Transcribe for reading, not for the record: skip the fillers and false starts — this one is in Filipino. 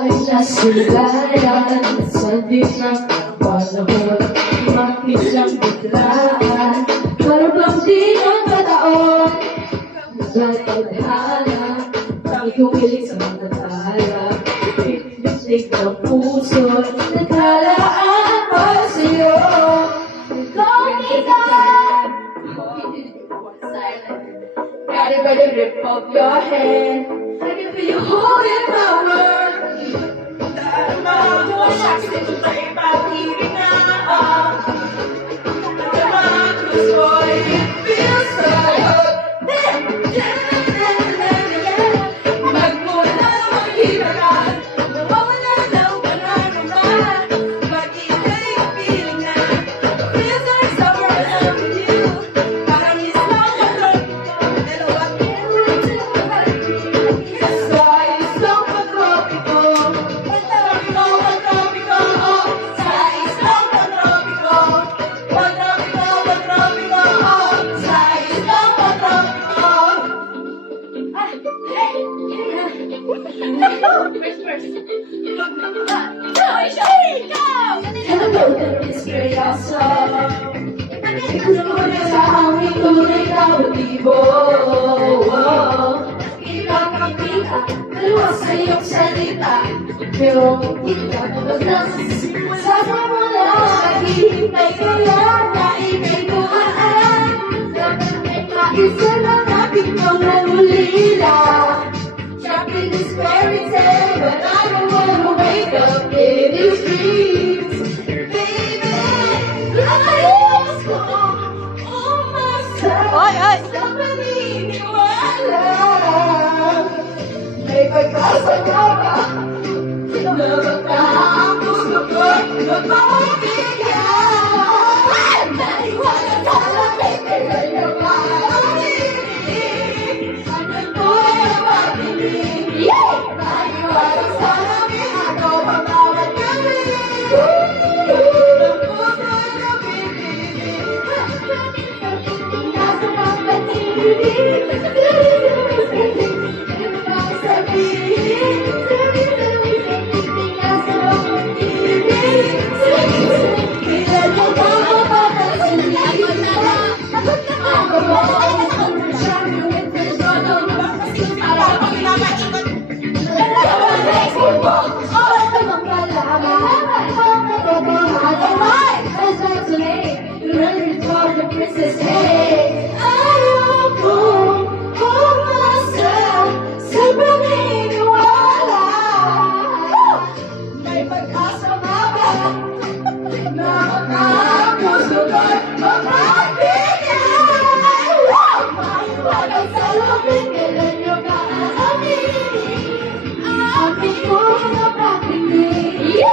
ay nasilayan sa dinang panahon. Makisang biglaan, parang di ang kataon. Nagtatadhana, ang tumiling sa mga tala. Pinisig ng puso, nagkalaan para sa'yo. Got it by the grip of your hand. I can feel you holding my world. More shots than you play about leaving now. Come on, close boy, it feels so good. Magmula sa maghirapan, nawawala daw ka na naman. Mag-ibig ang feeling na feels like summer I'm with you. Parang isang patropiko, pero wag can't wait to sa isang patropiko. Patropiko, patropiko, oh, sa isang patropiko. Patropiko, patropiko, oh, sa isang patropiko. Ah, hey, first. Hello, misteryoso. Ikaw na sa aming tunay na motibo. Ipapakita, dalawa sa iyong salita. Pero hindi ka magdang sama mo na naghihintay ka lang na ikay tuhaan. Dapat may maisa lang ating mga ulila. Trapped in this fairy tale, but I don't wanna wake up in these dreams. Baby, ayos ko umasal sa paniniwala. May pagkasa ka ba na magkahapos ko ko'y magpapabigyan? Naiwala sa langit, pero yung maaaring ano to ay makinig. Naiwala sa langit, ako ang bawat gabi. Ang puso na bibig, nasa kapatid. Princess, hey, ayoko umasal sa paniniwala. May pag-asa nga ba na makahapos ko'y magbibigay? Maiwanan sa lupit, kailan niyo ba aaminin? Amin ko na pakinig.